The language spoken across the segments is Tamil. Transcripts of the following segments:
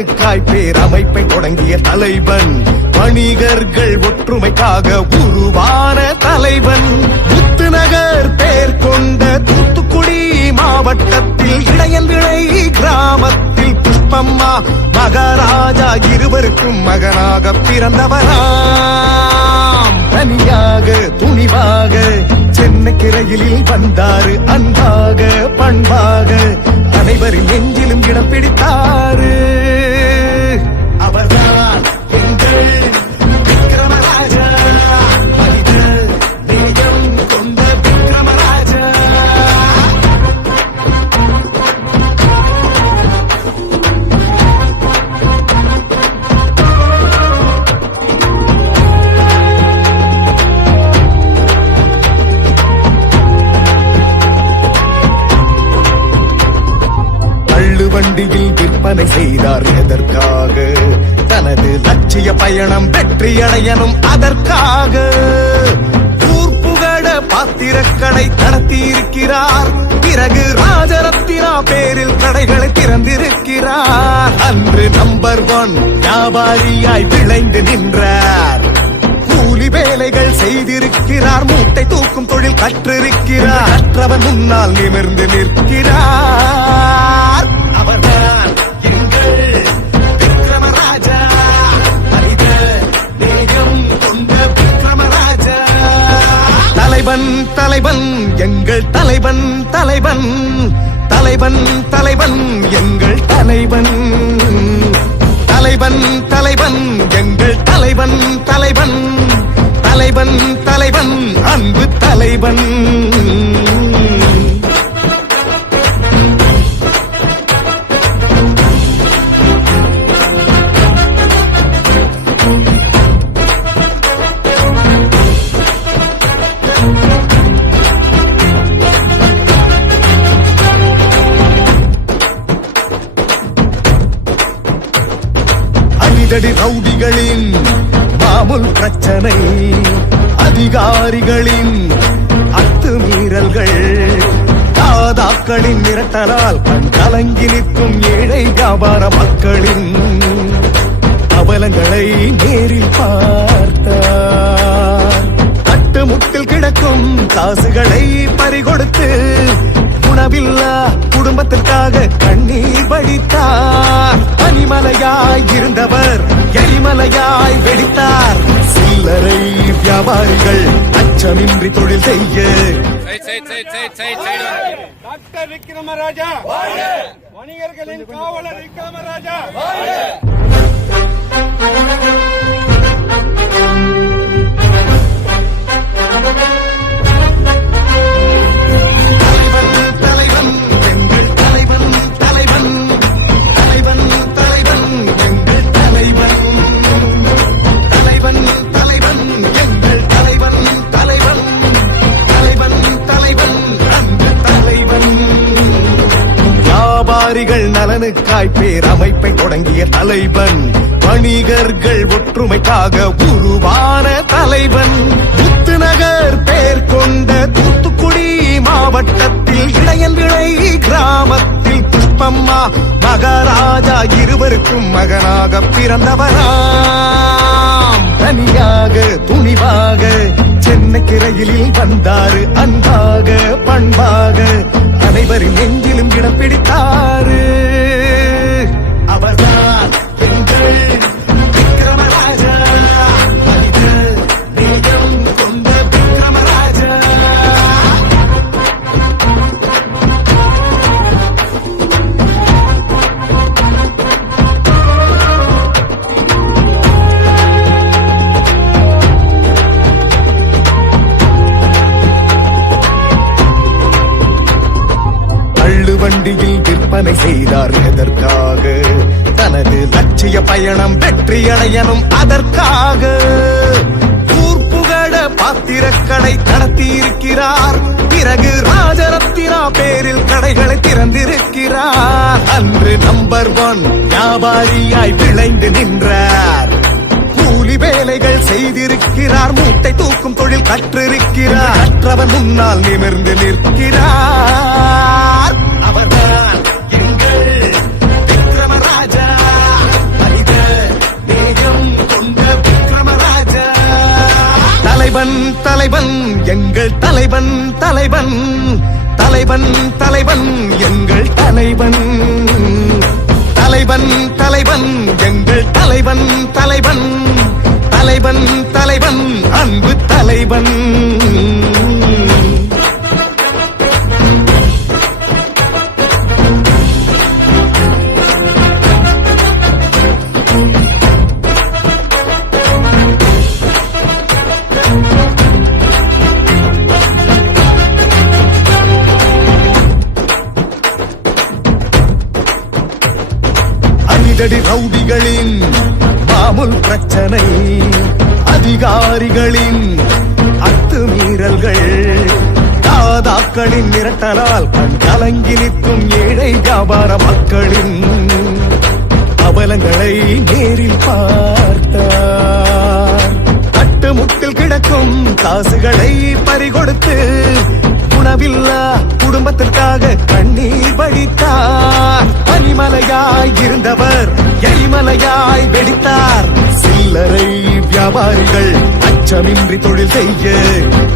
நலனுக்காய் பேரமைப்பை தொடங்கிய தலைவன், வணிகர்கள் ஒற்றுமைக்காக உருவான தலைவன், முத்துநகர் பேர் கொண்ட தூத்துக்குடி மாவட்டத்தில் இடையன்விளை கிராமத்தில் புஷ்பம்மா மகாராஜா இருவருக்கும் மகனாக பிறந்தவராம். தனியாக துணிவாக சென்னை கிரையிலில் வந்தாரு, அன்பாக பண்பாக அனைவரின் நெஞ்சிலும் இடம் பிடித்தாரு. அவர்தான் எங்கள் விக்ரமராஜா, மனித நேயம் கொண்ட விக்ரமராஜா. வண்டியில் விற்பனை செய்தார் எதற்காக? தனது லட்சிய பயணம் வெற்றியடையணும் அதற்காக. ஊர்ப்புகட பாத்திரக்கடை நடத்தியிருக்கிறார், பிறகு ராஜரத்தினா பேரில் கடைகளை திறந்திருக்கிறார். அன்று நம்பர் 1 வியாபாரியாய் விளைந்து நின்றார். கூலி வேலைகள் செய்திருக்கிறார், மூட்டை தூக்கும் தொழில் கற்றிருக்கிறார். கற்றவன் முன்னால் நிமிர்ந்து நிற்கிறார். அவர்தான் எங்கள் விக்ரமராஜா, மனித நேயம் கொண்ட விக்ரமராஜா. தலைவன் தலைவன் எங்கள் தலைவன் தலைவன், தலைவன் தலைவன் எங்கள் தலைவன், தலைவன் தலைவன் எங்கள் தலைவன் தலைவன், தலைவன் தலைவன் அன்பு தலைவன். அடிதடி ரவுடிகளின் மாமூல் பிரச்சனை, அதிகாரிகளின் அத்துமீறல்கள், தாதாக்களின் மிரட்டலால் கண் கலங்கி நிற்கும் ஏழை வியாபார மக்களின் அவலங்களை நேரில் பார்த்தார். தட்டுமுட்டில் கிடக்கும் காசுகளை பறிகொடுத்து உணவில்லா குடும்பத்திற்காக கண்ணீர் வடித்தார். பனிமலையாய் இருந்தவர் எரிமலையாய் வெடித்தார். சில்லறை வியாபாரிகள் அச்சமின்றி தொழில் செய்ய டாக்டர் விக்ரமராஜா, வணிகர்களின் காவலர் விக்ரமராஜா. நலனுக்காய் பேரமைப்பை தொடங்கிய தலைவன், வணிகர்கள் ஒற்றுமைக்காக உருவான தலைவன், முத்துநகர் பேர் கொண்ட தூத்துக்குடி மாவட்டத்தில் இடையன்விளை கிராமத்தில் புஷ்பம்மா மகாராஜா இருவருக்கும் மகனாக பிறந்தவராம். தனியாக துணிவாக சென்னை கிரையிலில் வந்தாரு, அன்பாக பண்பாக அனைவரின் நெஞ்சிலும் இடம் பிடித்தாரு. அவர்தான் எங்கள் விக்ரமராஜா, மனித நேயம் கொண்ட விக்ரமராஜா. வண்டியில் விற்பனை செய்தார் எதற்காக? தனது லட்சிய பயணம் வெற்றியடையணும் அதற்காக. ஊர்ப்புகட பாத்திரக்கடை நடத்தியிருக்கிறார், பிறகு ராஜரத்தினா பேரில் கடைகளை திறந்திருக்கிறார். அன்று நம்பர் 1 வியாபாரியாய் விளைந்து நின்றார். கூலி வேலைகள் செய்திருக்கிறார், மூட்டை தூக்கும் தொழில் கற்றிருக்கிறார். கற்றவன் முன்னால் நிமிர்ந்து நிற்கிறார். அவர்தான் எங்கள் விக்ரமராஜா, தலைவன் எங்கள் தலைவன் தலைவன் தலைவன் தலைவன் எங்கள் தலைவன் தலைவன் தலைவன் எங்கள் தலைவன் தலைவன் தலைவன் தலைவன் அன்பு தலைவன். அடிதடி ரவுடிகளின் மாமூல் பிரச்சனை, அதிகாரிகளின் அத்துமீறல்கள், தாதாக்களின் மிரட்டலால் கண் கலங்கி நிற்கும் ஏழை வியாபார மக்களின் அவலங்களை நேரில் பார்த்தார். தட்டுமுட்டில் கிடக்கும் காசுகளை பறிகொடுத்து உணவில்லா குடும்பத்திற்காக கண்ணீர் வடித்தார். பனிமலையாய் இருந்தவர் எரிமலையாய் வெடித்தார். சில்லறை வியாபாரிகள் அச்சமின்றி தொழில் செய்ய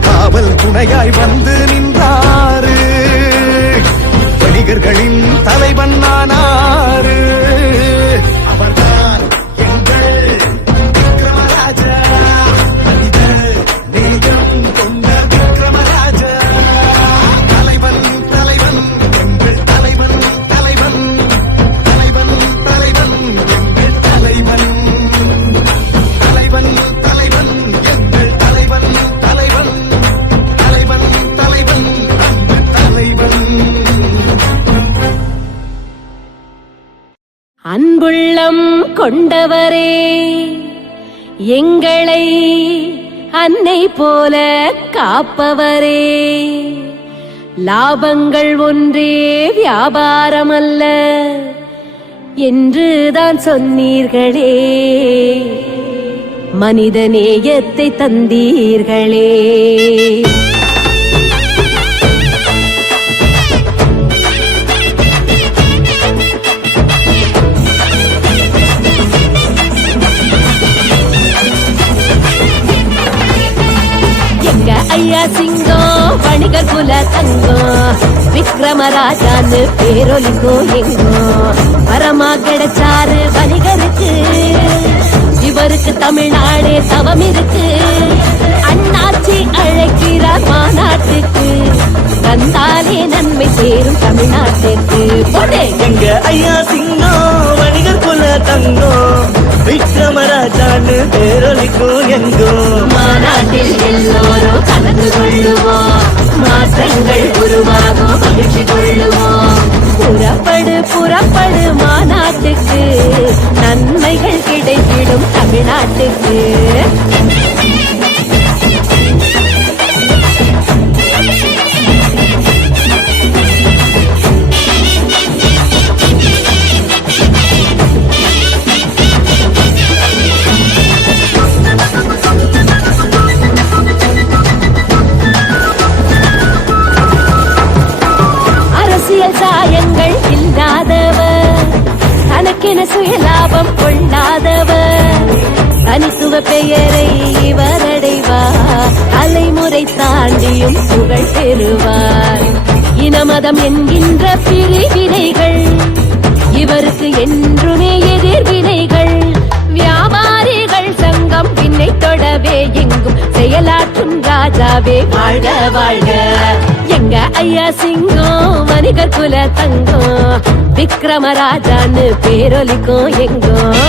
காவல் துணையாய் வந்து நின்றாரு. வணிகர்களின் தலைவன் ஆனாரு. அவர்தான் எங்கள் விக்ரமராஜா, மனித நேயம் கொண்ட விக்ரமராஜா. தலைவன் தலைவன் எங்கள் தலைவன் தலைவன் தலைவன் தலைவன் எங்கள் தலைவன் தலைவன் தலைவன் எங்கள் தலைவன் தலைவன் தலைவன் தலைவன் அன்பு தலைவன். அன்புள்ளம் கொண்டவரே, எங்களை அன்னை போல காப்பவரே, லாபங்கள் ஒன்றே வியாபாரமல்ல என்றுதான் சொன்னீர்களே, மனித நேயத்தை தந்தீர்களே. ஐயா சிங்கம் வணிகர் குல தங்கம், விக்ரமராஜான்னு பேரொலிக்கும் எங்கும். வரமா கிடைச்சாரு வணிகருக்கு, இவருக்கு தமிழ்நாடே தவம் இருக்கு. அண்ணாச்சி அழைக்கிறார் மாநாட்டுக்கு, வந்தாலே நன்மை சேரும் தமிழ்நாட்டுக்கு. எங்க ஐயா சிங்கம் வணிகர் குல தங்கம், விக்ரமராஜான்னு பேரொலிக்கும் எங்கும். மாநாட்டில் எல்லோரும் கலந்து கொள்ளுவோம், மாற்றங்கள் உருவாகும் மகிழ்ச்சி கொள்ளுவோம். புறப்படு புறப்படு மாநாட்டுக்கு, நன்மைகள் கிடைத்திடும் தமிழ்நாட்டுக்கு. சாயங்கள் இல்லாதவர், தனக்கென சுயலாபம் கொள்ளாதவர், தனித்துவ பெயரை இவர் அடைவார். தலைமுறை தாண்டியும் புகழ் பெறுவார். இனமதம் என்கின்ற பிரிவினைகள் இவருக்கு என்றுமே எதிர்வினைகள். வியாபாரிகள் சங்கம் பின்னை தொடவே எங்கும் செயலாற்றும் ராஜாவே வாழ்க வாழ்க. எங்க ஐயா சிங்கம் வணிகர் குல தங்கம், விக்ரமராஜான்னு பேரொலிக்கும் எங்கும்.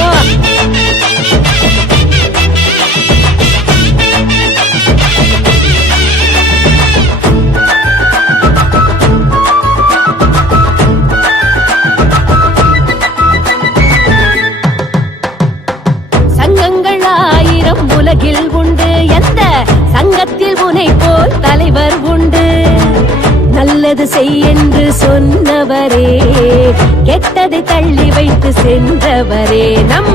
சங்கங்கள் 1000 உலகில் உண்டு, எந்த சங்கத்தில் உனை போல் தலைவர் உண்டு. நல்லது செய் என்று சொன்னவரே, கெட்டதை தள்ளி வைத்து சென்றவரே, நம்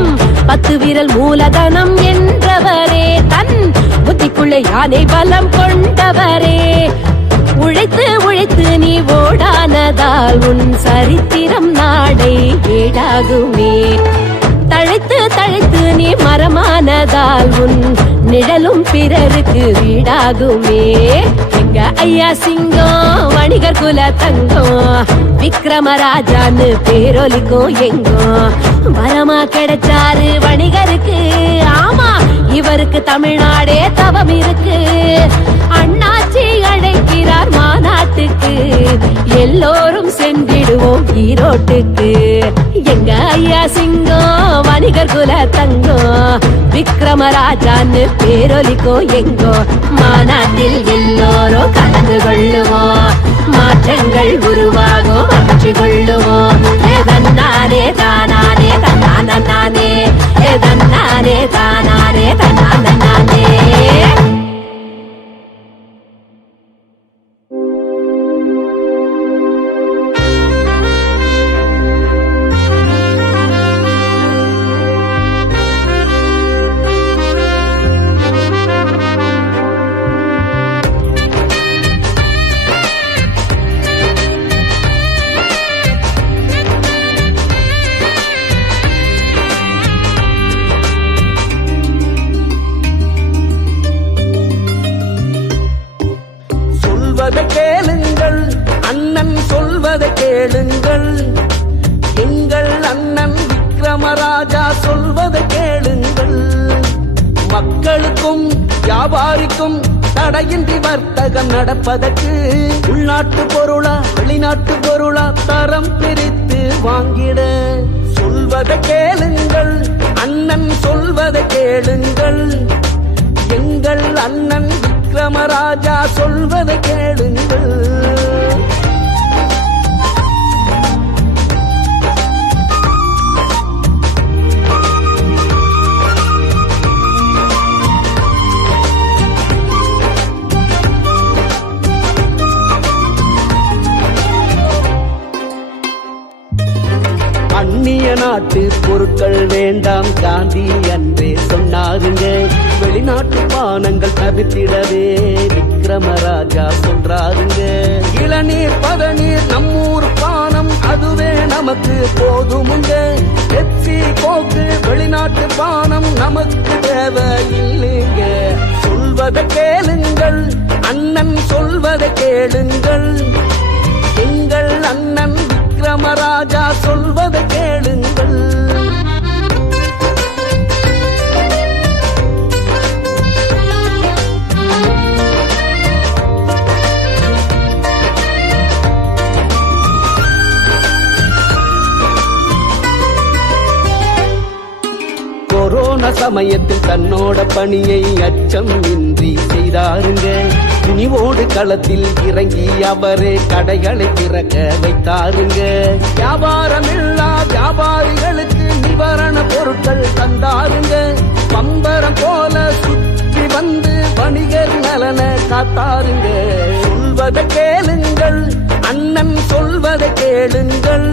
10 விரல் மூலதனம் என்றவரே, தன் புத்திக்குள்ளே யானை பலம் கொண்டவரே. உழைத்து உழைத்து நீ ஓடானதால் உன் சரித்திரம் நாடை ஏடாகுமே. தழைத்து தழைத்து நீ மரமானதால் உன் நிழலும் பிறருக்கு வீடாகுமே. எங்க ஐயா சிங்கம் வணிகர் குல தங்கம், விக்ரமராஜான்னு பேரொலிக்கும் எங்கும். வரமா கிடைச்சாரு வணிகருக்கு, ஆமா இவருக்கு தமிழ்நாடே தவம் இருக்கு. அண்ணாச்சி அழைக்கிறார் மாநாட்டுக்கு, எல்லோரும் சென்றிடுவோம் ஈரோட்டுக்கு. எங்க ஐயா சிங்கம் வணிகர் குல தங்கம், விக்ரமராஜான்னு பேரொலிக்கும் எங்கோ. மாநாட்டில் எல்லோரும் கலந்து கொள்ளுவோம், மாற்றங்கள் உருவாகும் மகிழ்ச்சி கொள்ளுவோம். தன்னானே தானானே தன்னானே, தன்னானே தானானே தன்னானே. கேளுங்கள் அண்ணன் சொல்வதை கேளுங்கள், எங்கள் அண்ணன் விக்ரமராஜா சொல்வதை கேளுங்கள். மக்களுக்கும் வியாபாரிக்கும் தடையின்றி வர்த்தகம் நடப்பதற்கு, உள்நாட்டு பொருளா வெளிநாட்டு பொருளா தரம் பிரித்து வாங்கிட. சொல்வதை கேளுங்கள் அண்ணன் சொல்வதை கேளுங்கள், எங்கள் அண்ணன் விக்ரமராஜா சொல்வதை கேளுங்கள். அந்நிய நாட்டு பொருட்கள் வேண்டாம் காந்தி அன்றே சொன்னாருங்க. வெளிநாட்டு பானங்கள் தவிர்த்திடவே விக்ரமராஜா சொல்றாருங்க. இளநீர் பதநீர் நம்மூர் பானம் அதுவே நமக்கு போதுமுங்க. பெப்சி கோக்கு வெளிநாட்டு பானம் நமக்கு தேவை இல்லைங்க. சொல்வதை கேளுங்கள் அண்ணன் சொல்வதை கேளுங்கள், எங்கள் அண்ணன் விக்ரமராஜா சொல்வதை கேளுங்கள். கொரோனா சமயத்தில் தன்னோட பணியை அச்சம் இன்றி செய்தாருங்க. துணிவோடு களத்தில் இறங்கி அவரே கடைகளை திறக்க வைத்தாருங்க. வியாபாரமில்லா வியாபாரிகளுக்கு நிவாரண பொருட்கள் தந்தாருங்க. பம்பரம் போல சுற்றி வந்து வணிகர் நலன காத்தாருங்க. சொல்வதை கேளுங்கள் அண்ணன் சொல்வதை கேளுங்கள்,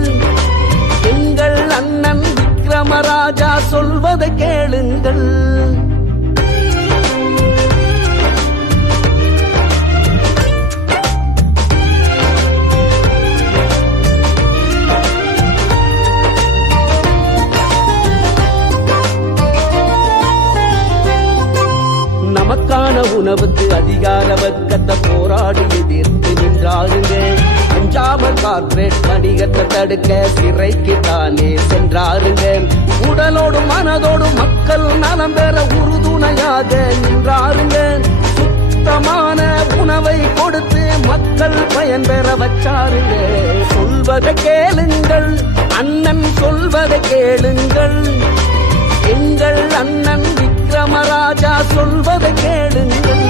எங்கள் அண்ணன் விக்ரமராஜா சொல்வதை கேளுங்கள். நமக்கான உணவுக்கு அதிகார வர்க்கத்தை போராடி எதிர்த்து நின்றாருங்க. அஞ்சாமல் கார்பரேட் வணிகத்தை தடுக்க சிறைக்கு தானே சென்றாருங்க. உடலோடும் மனதோடும் மக்கள் நலம் பெற உறுதுணையாக நின்றாருங்க. சுத்தமான உணவை கொடுத்து மக்கள் பயன் பெற வச்சாருங்க. சொல்வதை கேளுங்கள் அண்ணன் சொல்வதை கேளுங்கள், எங்கள் அண்ணன் விக்ரமராஜா சொல்வதை கேளுங்கள்.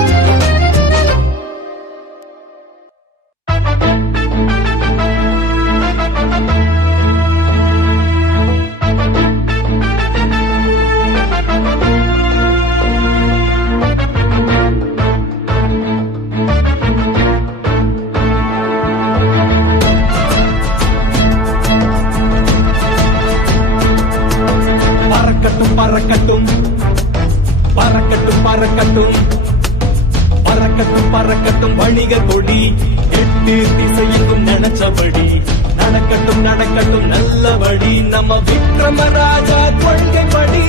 பறக்கட்டும் பறக்கட்டும் பறக்கட்டும் பறக்கட்டும் பறக்கட்டும் வணிகர் கொடி, எட்டு திசையெங்கும் நினைச்சபடி நடக்கட்டும் நடக்கட்டும் நல்லபடி நம்ம விக்ரமராஜா கொள்கைப்படி.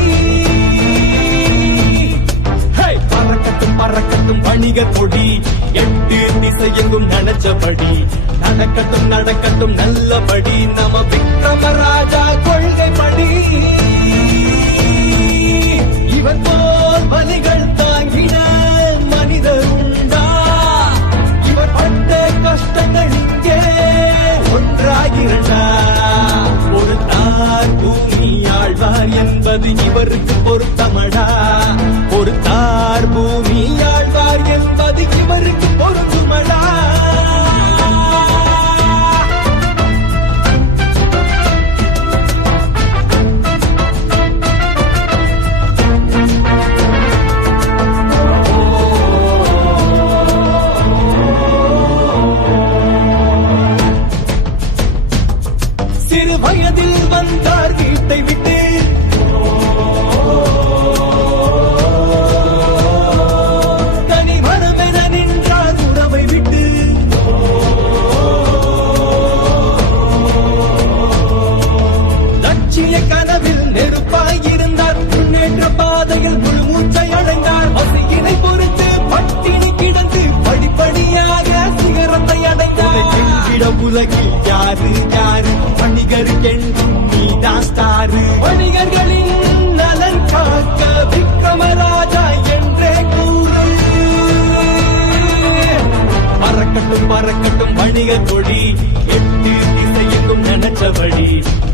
பாதையில் முழு மூச்சை அடைந்தார். பசியினை பொறுத்து பட்டினி கிடந்து படிப்படியாக சிகரத்தை அடைந்தார். என்கிற உலகில் யாரு யாரு வணிகருக்கென்றும் நீதான் ஸ்டாரு. வணிகர்களின் நலன் காக்க விக்ரமராஜா என்றே கூறு. பறக்கட்டும் பறக்கட்டும் வணிக கொடி, எட்டு திசையெங்கும் நினைச்சபடி.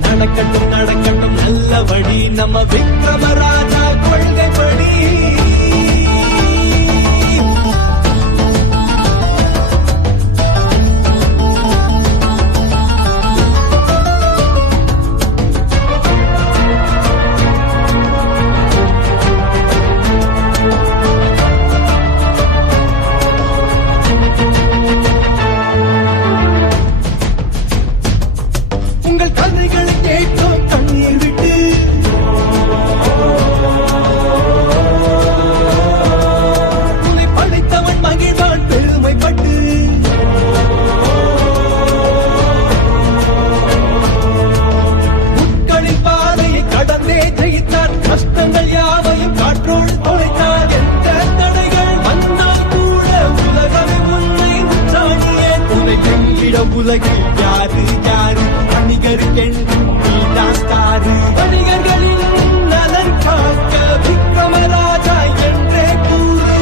நடக்கட்டும் நடக்கட்டும் நல்ல வழி, நம்ம விக்ரமராஜா கொள்கைப்படி. உங்கள் கதைகளை கேட்கும் கண்ணீர் விட்டு உன்னை படைத்தவன் மகிழ்வான் பெருமைப்பட்டு. முட்களின் பாதையை கடந்தே ஜெயித்தார். கஷ்டங்கள் யாவையும் காற்றோடு தொலைத்தார். எந்த தடைகள் வந்தால் கூட உலகமே உன்னை முற்றாடியே. உன்னை வெங்கிட உலகில் யாரு யாரு வணிகருக்கென்றும் நீதான் ஸ்டாரு. வணிகர்களின் நலன் காக்க விக்ரமராஜா என்றே கூறு.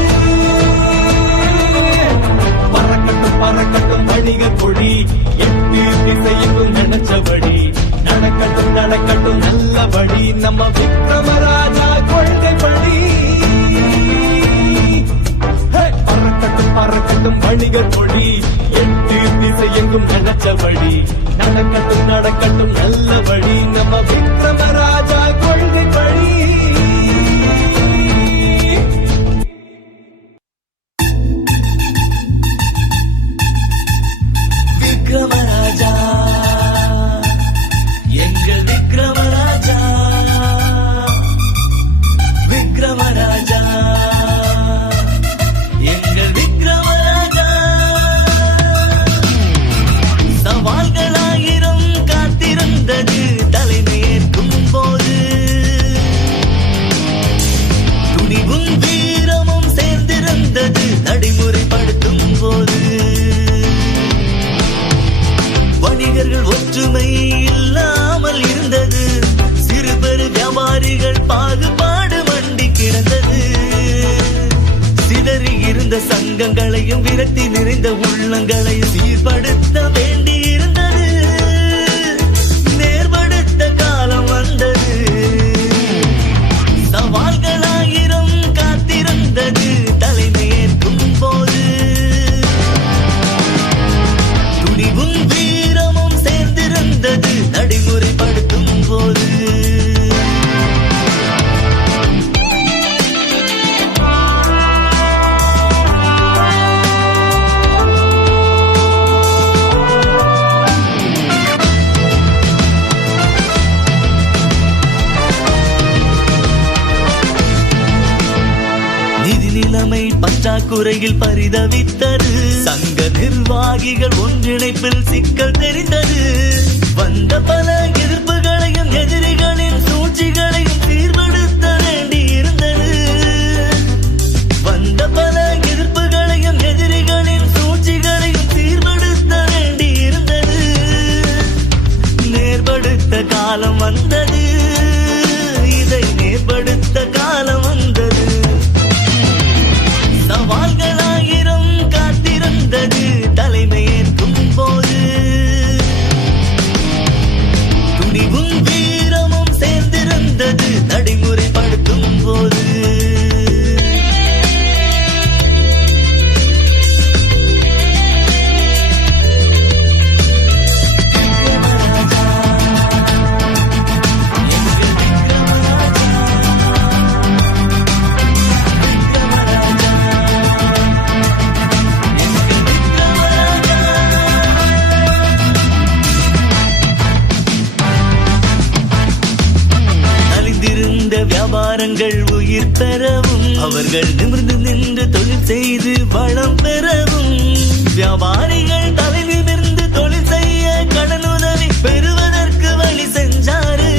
பறக்கட்டும் பறக்கட்டும் வணிகர் கொடி, எட்டு திசையெங்கும் நினைச்சபடி. நடக்கட்டும் நடக்கட்டும் நல்ல வழி, நம்ம விக்ரமராஜா கொள்கைப்படி. பறக்கட்டும் பறக்கட்டும் வணிகர் கொடி, எட்டு திசையெங்கும் நினைச்சபடி. நடக்கட்டும் நடக்கட்டும் நல்ல வழி, நம்ம விக்ரமராஜா கொள்கைப்படி. விக்ரமராஜா எங்கள் விக்ரமராஜா. விக்ரமராஜா எங்கள் விக்ரமராஜா. சவால்களாயிரம் காத்திருந்தது தலைமையேற்கும் போது. துணிவும் வீரமும் சேர்ந்திருந்தது நடைமுறைப்படுத்தும் போது. வணிகர்கள் ஒற்றுமை இல்லாமல் இருந்தது. சிறு பெரு வியாபாரிகள் பாகுபாடு மண்டி கிடந்தது. சிதறி இருந்த சங்கங்களையும் விரட்டி நிறைந்த உள்ளங்களையும் சீர்படுத்த வேண்டி இருந்தது. நேர்படுத்த காலம் வந்தது. சவால்களாயிரம் காத்திருந்தது தலைமையேற்கும் போது. துணிவும் வீரமும் சேர்ந்திருந்தது நடைமுறைப்படுத்தும் போது. நிதி நிலைமை பற்றாக்குறையில் பரிதவித்தது. சங்க நிர்வாகிகள் ஒன்றிணைப்பில் சிக்கல் தெரிந்தது. வந்த பல எதிர்ப்புகளையும் எதிரிகளின் சூழ்ச்சிகளையும் சீர்படுத்த வேண்டி இருந்தது. வந்த பல எதிர்ப்புகளையும் எதிரிகளின் சூழ்ச்சிகளையும் சீர்படுத்த வேண்டி இருந்தது. நேர்படுத்த காலம் வந்தது. இதை நேர்படுத்த காலம் வந்தது. சவால்களாயிரம் காத்திருந்தது தலைமையேற்கும் போது. துணிவும் வீரமும் சேர்ந்திருந்தது நடைமுறைப்படுத்தும் போது. வியாபாரங்கள் உயிர் பெறவும், அவர்கள் நிமிர்ந்து நின்று தொழில் செய்து வளம் பெறவும், வியாபாரிகள் தலை நிமிர்ந்து தொழில் செய்ய கடனுதவி பெறுவதற்கு வழி செஞ்சாரு.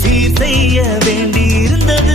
சீர் செய்ய வேண்டி இருந்தது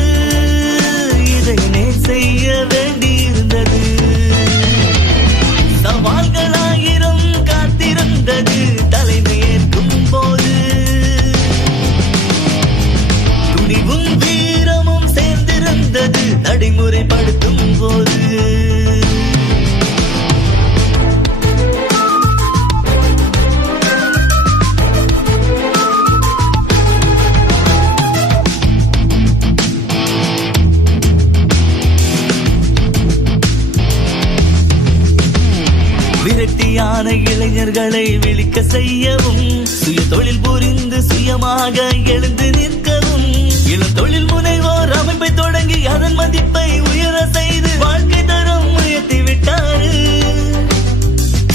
விழியான இளைஞர்களை விழிக்க செய்யவும் சுய தொழில் புரிந்து சுயமாக எழுந்து நிற்கவும் இளம் தொழில் முனைவோர் அமைப்பை தொடங்கி அதன் மதிப்பை உயர செய்து வாழ்க்கை தரம் உயர்த்தி விட்டாரு.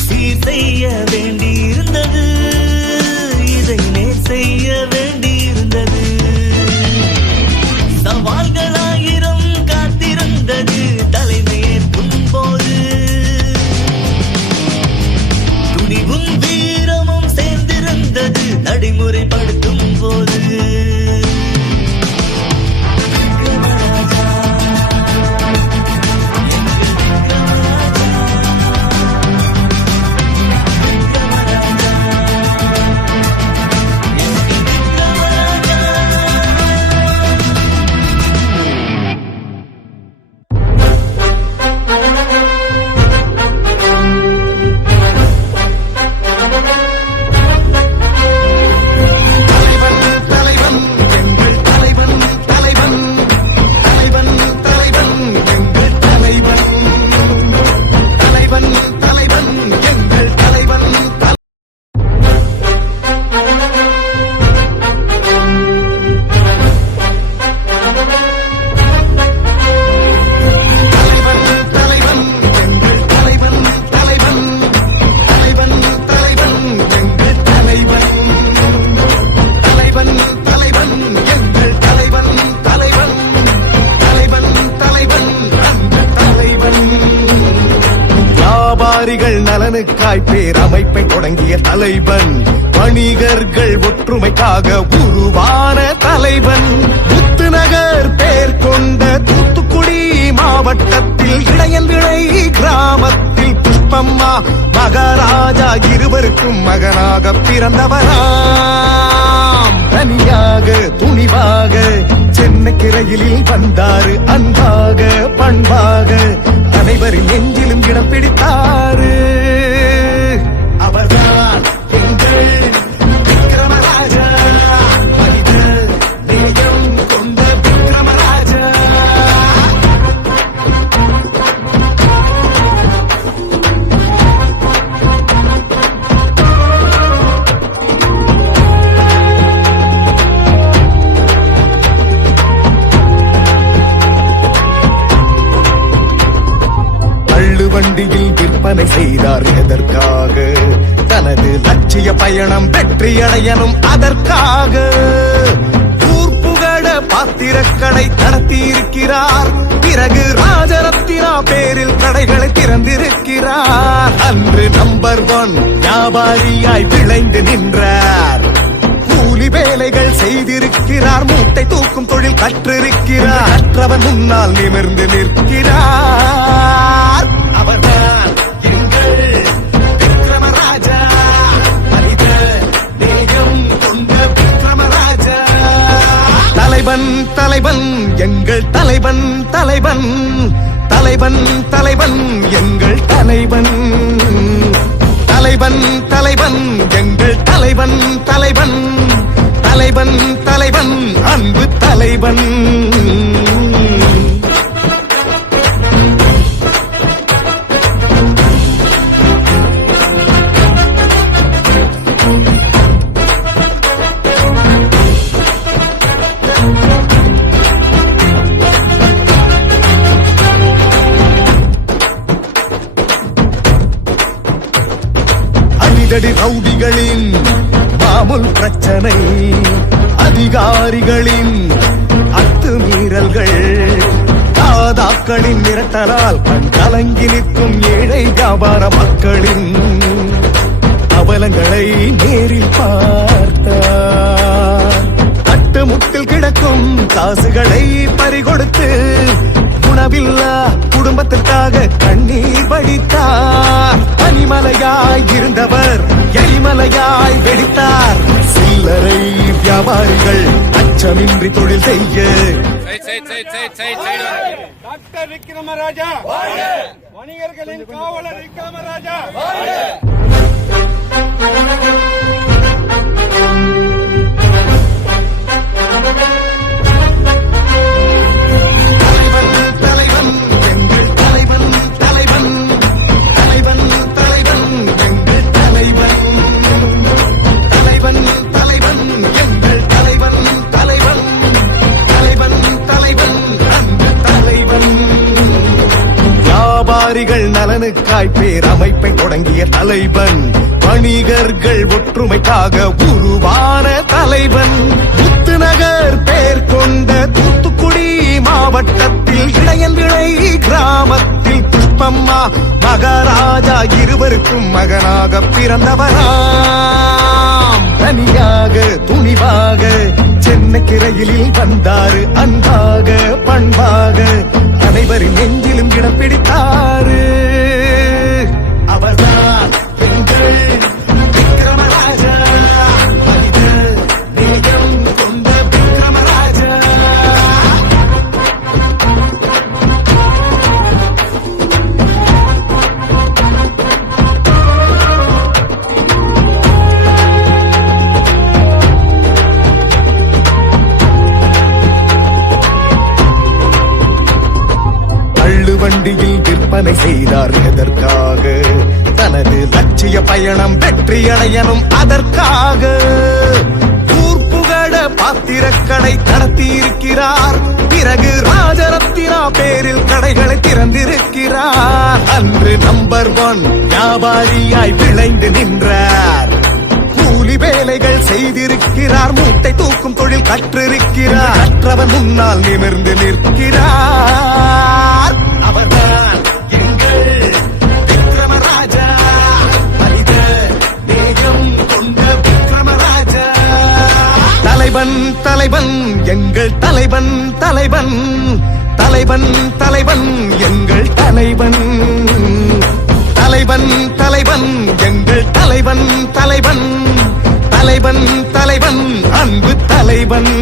சீர் செய்ய வேண்டியிருந்தது, இதை நேர் செய்ய வேண்டியிருந்தது. சவால்களாயிரம் காத்திருந்தது தலைமையேற்கும் போது. துணிவும் வீரமும் சேர்ந்திருந்தது நடைமுறைப்படுத்தும் போது. நலனுக்காய் பேரமைப்பை தொடங்கிய தலைவன், வணிகர்கள் ஒற்றுமைக்காக உருவான தலைவன், முத்துநகர் பேர் கொண்ட தூத்துக்குடி மாவட்டத்தில் இடையன் விளை கிராமத்தில் புஷ்பம்மா மகாராஜா இருவருக்கும் மகனாக பிறந்தவராம். தனியாக துணிவாக சென்னை ரயிலில் வந்தாரு, அன்பாக பண்பாக அனைவரின் நெஞ்சிலும் இடம் பிடித்தாரு. அவர்தான் எங்கள் விக்ரமராஜா, மனித நேயம் கொண்ட விக்ரமராஜா. வண்டியில் விற்பனை செய்தார் எதற்காக? தனது லட்சிய பயணம் வெற்றியடையணும் அதற்காக. ஊர்ப்புகழ பாத்திரக்கடை நடத்தியிருக்கிறார், பிறகு ராஜரத்தினா பேரில் கடைகளை திறந்திருக்கிறார். அன்று நம்பர் 1 வியாபாரியாய் விளைந்து நின்றார். கூலி வேலைகள் செய்திருக்கிறார், மூட்டை தூக்கும் தொழில் கற்றிருக்கிறார். கற்றவன் முன்னால் நிமிர்ந்து நிற்கிறார். அவர்தான் எங்கள் விக்ரமராஜா, மனித நேயம் கொண்ட விக்ரமராஜா. தலைவன் தலைவன் எங்கள் தலைவன் தலைவன், தலைவன் தலைவன் எங்கள் தலைவன், தலைவன் தலைவன் எங்கள் தலைவன் தலைவன், தலைவன் தலைவன் அன்பு தலைவன். அடிதடி ரவுடிகளின் மாமூல் பிரச்சனை, அதிகாரிகளின் அத்துமீறல்கள், தாதாக்களின் மிரட்டலால் கண் கலங்கி நிற்கும் ஏழை வியாபார மக்களின் அவலங்களை நேரில் பார்த்தார். தட்டுமுட்டில் கிடக்கும் காசுகளை பறிகொடுத்து உணவில்லா குடும்பத்திற்காக கண்ணீர் வடித்தார். பனிமலையாய் இருந்தவர் எரிமலையாய் வெடித்தார். சில்லறை வியாபாரிகள் அச்சமின்றி தொழில் செய்ய டாக்டர் விக்ரமராஜா, வணிகர்களின் காவலர் விக்ரமராஜா. தலைவன் எங்கள் தலைவன் தலைவன், தலைவன் தலைவன் எங்கள் நலனுக்காய் பேரமைப்பை தொடங்கிய தலைவன், வணிகர்கள் ஒற்றுமைக்காக உருவான தலைவன், முத்துநகர் பேர் கொண்ட தூத்துக்குடி மாவட்டத்தில் இடையன்விளை கிராமத்தில் புஷ்பம்மா மகாராஜா இருவருக்கும் மகனாக பிறந்தவராம். தனியாக துணிவாக சென்னைக்கு ரயிலில் வந்தாரு, அன்பாக பண்பாக அனைவரின் நெஞ்சிலும் இடம் பிடித்தாரு. அவர்தான் எங்கள் விக்ரமராஜா, மனித நேயம் கொண்ட விக்ரமராஜா. வண்டியில் விற்பனை செய்தார் எதற்காக? தனது லட்சிய பயணம் வெற்றியடையணும் அதற்காக. ஊர்ப்புகட பாத்திரக்கடை நடத்தியிருக்கிறார், பிறகு ராஜரத்தினா பேரில் கடைகளை திறந்திருக்கிறார். அன்று நம்பர் 1 வியாபாரியாய் விளைந்து நின்றார். கூலி வேலைகள் செய்திருக்கிறார், மூட்டை தூக்கும் தொழில் கற்றிருக்கிறார். கற்றவன் முன்னால் நிமிர்ந்து நிற்கிறார். அவர்தான் எங்கள் விக்ரமராஜா, மனித நேயம் கொண்ட விக்ரமராஜா. தலைவன் தலைவன் எங்கள் தலைவன் தலைவன், தலைவன் தலைவன் எங்கள் தலைவன், தலைவன் தலைவன் எங்கள் தலைவன் தலைவன், தலைவன் தலைவன் அன்பு தலைவன்.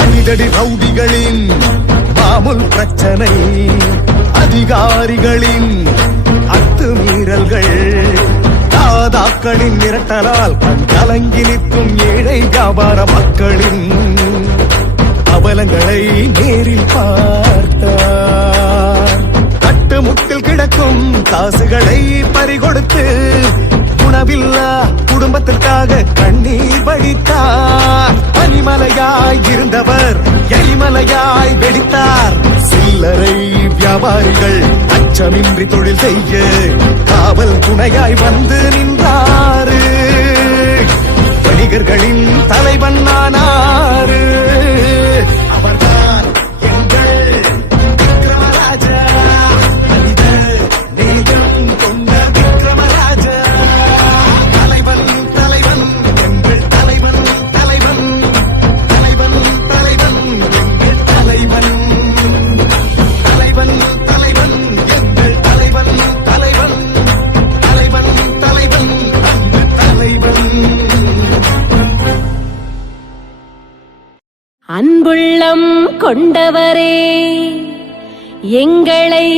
அடிதடி ரவுடிகளின் மாமூல் பிரச்சனை, அதிகாரிகளின் அத்துமீறல்கள், தாதாக்களின் மிரட்டலால் கண் கலங்கி நிற்கும் ஏழை வியாபார மக்களின் அவலங்களை நேரில் பார்த்தார். கட்டுமுட்டில் கிடக்கும் காசுகளை பறிகொடுத்து உணவில்லா குடும்பத்திற்காக கண்ணீர் வடித்தார். பனிமலையாய் இருந்தவர் எரிமலையாய் வெடித்தார். சில்லறை வியாபாரிகள் அச்சமின்றி தொழில் செய்ய காவல் துணையாய் வந்து நின்றாரு. வணிகர்களின் தலைவன் ஆனாரு. அவர்தான் எங்கள் விக்ரமராஜா, மனித நேயம் கொண்ட விக்ரமராஜா. தலைவன் தலைவன் எங்கள் தலைவன் தலைவன், தலைவன் தலைவன் எங்கள் தலைவன், தலைவன் தலைவன் எங்கள் தலைவன் தலைவன், தலைவன் தலைவன் அன்பு தலைவன். அன்புள்ளம் கொண்டவரே, எங்களை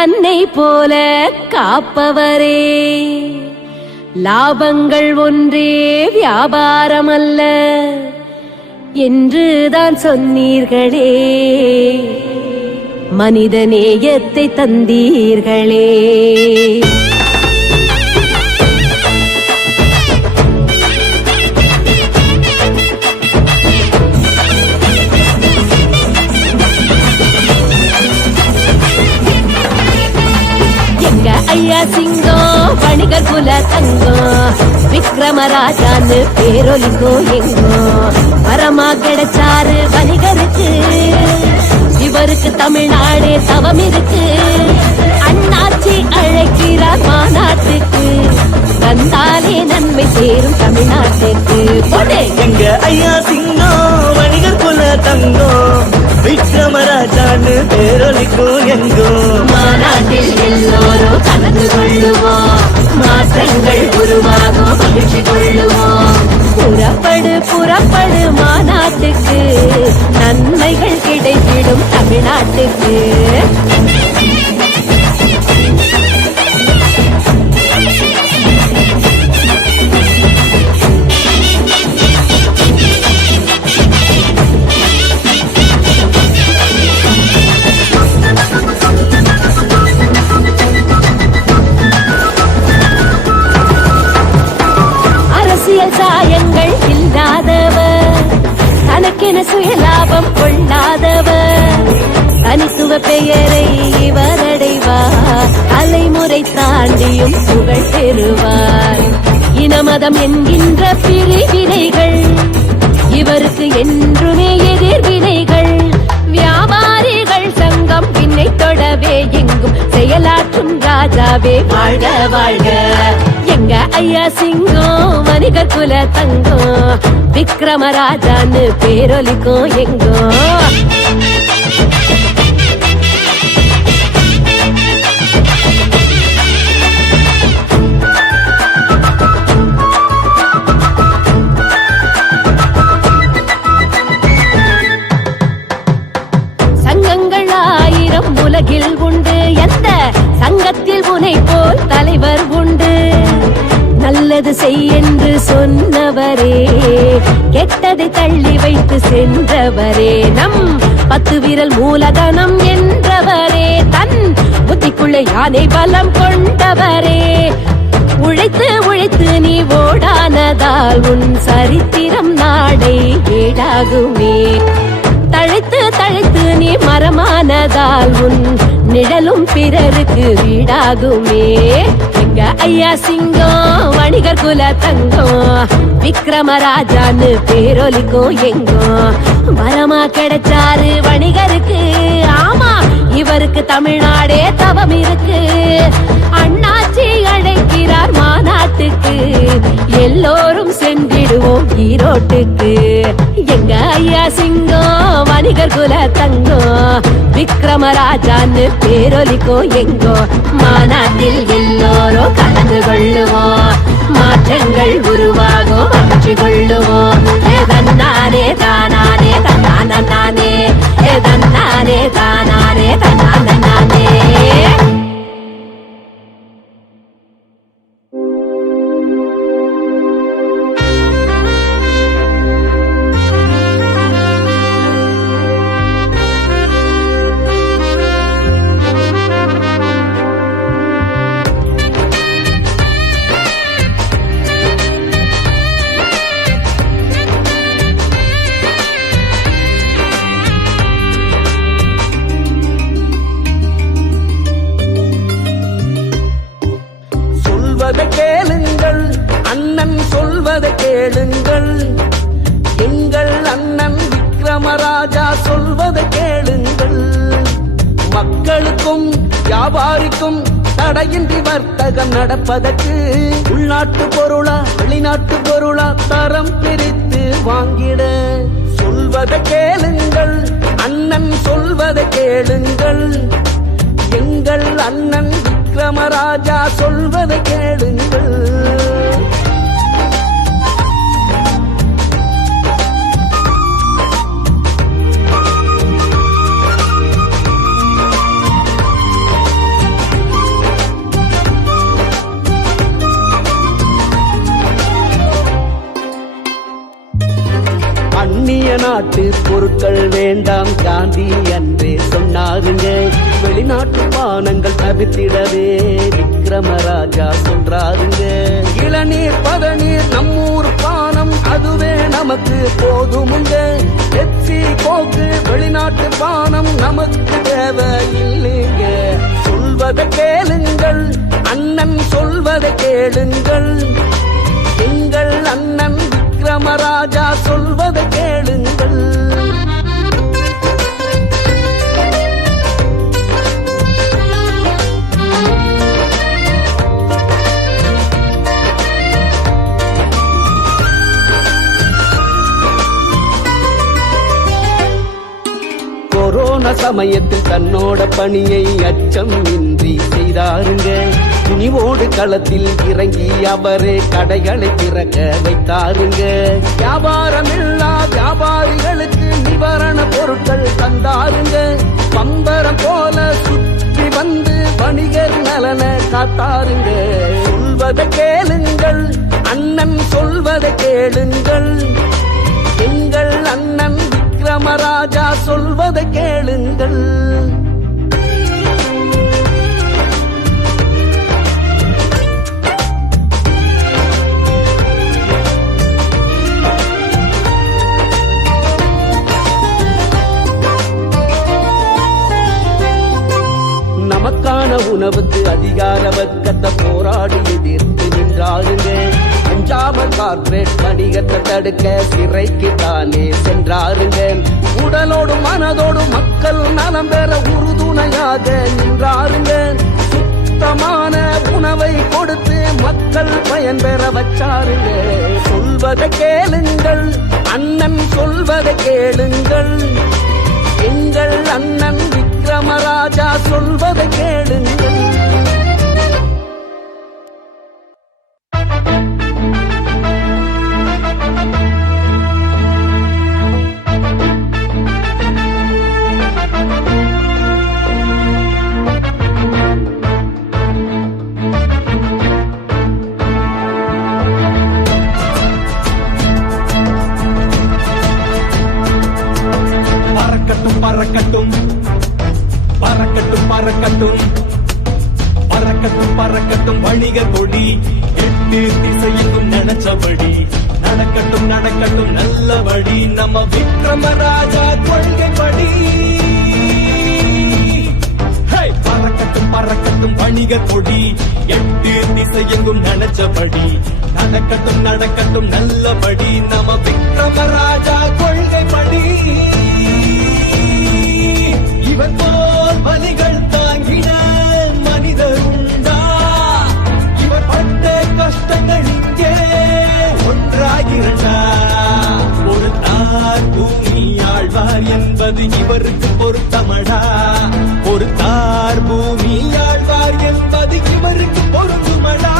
அன்னை போல காப்பவரே, லாபங்கள் ஒன்றே வியாபாரமல்ல என்றுதான் சொன்னீர்களே, மனித நேயத்தை தந்தீர்களே. எங்க ஐயா சிங்கம் வணிகர் குல தங்கம், விக்ரமராஜான்னு பேரொலிக்கும் எங்கும். வரமா கிடைச்சாரு வணிகருக்கு, இவருக்கு தமிழ்நாடு தவம் இருக்கு. அண்ணாச்சி அழைக்கிறார் மாநாட்டுக்கு, வந்தாலே நன்மை சேரும் தமிழ்நாட்டுக்கு. எங்க ஐயா சிங்கம் வணிகர் குல தங்கம், விக்ரமராஜான்னு பேரொலிக்கும் எங்கோ. மாநாட்டில் எல்லோரும் கலந்து கொள்ளுவோம், மாற்றங்கள் உருவாகும் மகிழ்ச்சி கொள்ளுவோம். புறப்படு புறப்படு மாநாட்டுக்கு, நன்மைகள் கிடைத்திடும் தமிழ்நாட்டுக்கு. விவசாயங்கள் இல்லாதவர், தனக்கென சுயலாபம் கொள்ளாதவர், தனித்துவ பெயரை இவர் அடைவார், தலைமுறை தாண்டியும் புகழ் பெறுவார். இனமதம் என்கின்ற பிரிவினைகள் இவருக்கு என்றுமே எதிர்வினைகள். வியாபாரிகள் சங்கம் பின்னை தொடவே எங்கும் செயலாற்றும் ராஜாவே வாழ்க வாழ்க. எங்க ஐயா சிங்கம் வணிகர் குல தங்கம், விக்ரமராஜான்னு பேரொலிக்கும் எங்கோ. உலகில் உண்டு, எந்த சங்கத்தில் உனை போல் தலைவர் உண்டு. நல்லது செய் என்று சொன்னவரே, கெட்டதை தள்ளி வைத்து சென்றவரே, நம் 10 விரல் மூலதனம் என்றவரே, தன் புத்திக்குள்ளே யானை பலம் கொண்டவரே. உழைத்து உழைத்து நீ ஓடானதால் உன் சரித்திரம் நாடை ஏடாகுமே. தழைத்து தழைத்து நீ மரமானதால் உன் நிழலும் பிறருக்கு வீடாகுமே. எங்க ஐயா சிங்கம் வணிகர் குல தங்கம், விக்ரமராஜான்னு பேரொலிக்கும் எங்கோ. மரமா கிடைச்சாரு வணிகருக்கு, ஆமா இவருக்கு தமிழ்நாடே தவம் இருக்கு. அண்ணாச்சி அழைக்கிறார் மாநாட்டுக்கு, எல்லோரும் சென்றிடுவோம் ஈரோட்டுக்கு. எங்க ஐயா சிங்கம் வணிகர் குல தங்கம், விக்ரமராஜான்னு பேரொலிக்கும் எங்கோ. மாநாட்டில் எல்லோரும் கலந்து கொள்ளுவோம், மாற்றங்கள் உருவாகும் மகிழ்ச்சி கொள்ளுவோம். தன்னானே தானானே தன்னானே, தன்னானே தானானே தன்னானே. கேளுங்கள் அண்ணன் சொல்வதை கேளுங்கள், எங்கள் அண்ணன் விக்ரமராஜா சொல்வதை கேளுங்கள். மக்களுக்கும் வியாபாரிக்கும் தடையின்றி வர்த்தகம் நடப்பதற்கு உள்நாட்டு பொருளா வெளிநாட்டு பொருளா தரம் பிரித்து வாங்கிட சொல்வதை கேளுங்கள். அண்ணன் சொல்வதை கேளுங்கள், எங்கள் அண்ணன் விக்ரமராஜா சொல்வதை கேளுங்கள். அந்நிய நாட்டு பொருட்கள் வேண்டாம் காந்தி அன்றே சொன்னாருங்க. வெளிநாட்டு பானங்கள் தவிர்த்திடவே விக்ரமராஜா சொல்றாருங்க. இளநீர் பதநீர் நம்மூர் பானம் அதுவே நமக்கு போதுமுங்க. பெப்சி கோக்கு வெளிநாட்டு பானம் நமக்கு தேவை இல்லைங்க. சொல்வதை கேளுங்கள் அண்ணன் சொல்வதை கேளுங்கள், எங்கள் அண்ணன் விக்ரமராஜா சொல்வதை கேளுங்கள். கொரோனா சமயத்தில் தன்னோட பணியை அச்சம் இன்றி செய்தாருங்க. துணிவோடு களத்தில் இறங்கி அவரே கடைகளை திறக்க வைத்தாருங்க. வியாபாரமில்லா வியாபாரிகளுக்கு நிவாரண பொருட்கள் தந்தாருங்க. பம்பரம் போல சுற்றி வந்து வணிகர் நலன காத்தாருங்க. சொல்வதை கேளுங்கள் அண்ணன் சொல்வதை கேளுங்கள், எங்கள் அண்ணன் விக்ரமராஜா சொல்வதை கேளுங்கள். அதிகார வர்க்கத்தை போராடி எதிர்த்து நின்றாருங்க. அஞ்சாமல் கார்ப்பரேட் வணிகத்தை தடுக்க சிறைக்கு தானே சென்றாருங்க. உடலோடும் மனதோடும் மக்கள் நலம் பெற உறுதுணையாக நின்றாருங்க. சுத்தமான உணவை கொடுத்து மக்கள் பயன்பெற வச்சாருங்க. சொல்வதை கேளுங்கள், அண்ணன் சொல்வதை கேளுங்கள். எங்கள் அண்ணன் விக்ரமராஜா சொல்வதை கேளுங்கள். பறக்கட்டும் பறக்கட்டும் பறக்கட்டும் பறக்கட்டும் பறக்கட்டும் வணிக கொடி, எட்டு திசையெங்கும் நினைச்சபடி நடக்கட்டும் நடக்கட்டும் நல்லபடி நம்ம விக்ரமராஜா கொள்கைப்படி. பறக்கட்டும் பறக்கட்டும் வணிக கொடி, எட்டு திசையெங்கும் நினைச்சபடி நடக்கட்டும் நடக்கட்டும் நல்லபடி நம்ம விக்ரமராஜா கொள்கைப்படி. இவன் போல் வலிகள் தாங்கிட மனிதர் உண்டா? இவர் பட்ட கஷ்டங்கள் இங்கே ஒன்றாகிறண்டா. ஒரு தார் பூமி ஆழ்வார் என்பது இவருக்கு பொருத்தமடா. ஒரு தார் பூமி ஆழ்வார் என்பது இவருக்கு பொருந்துமடா.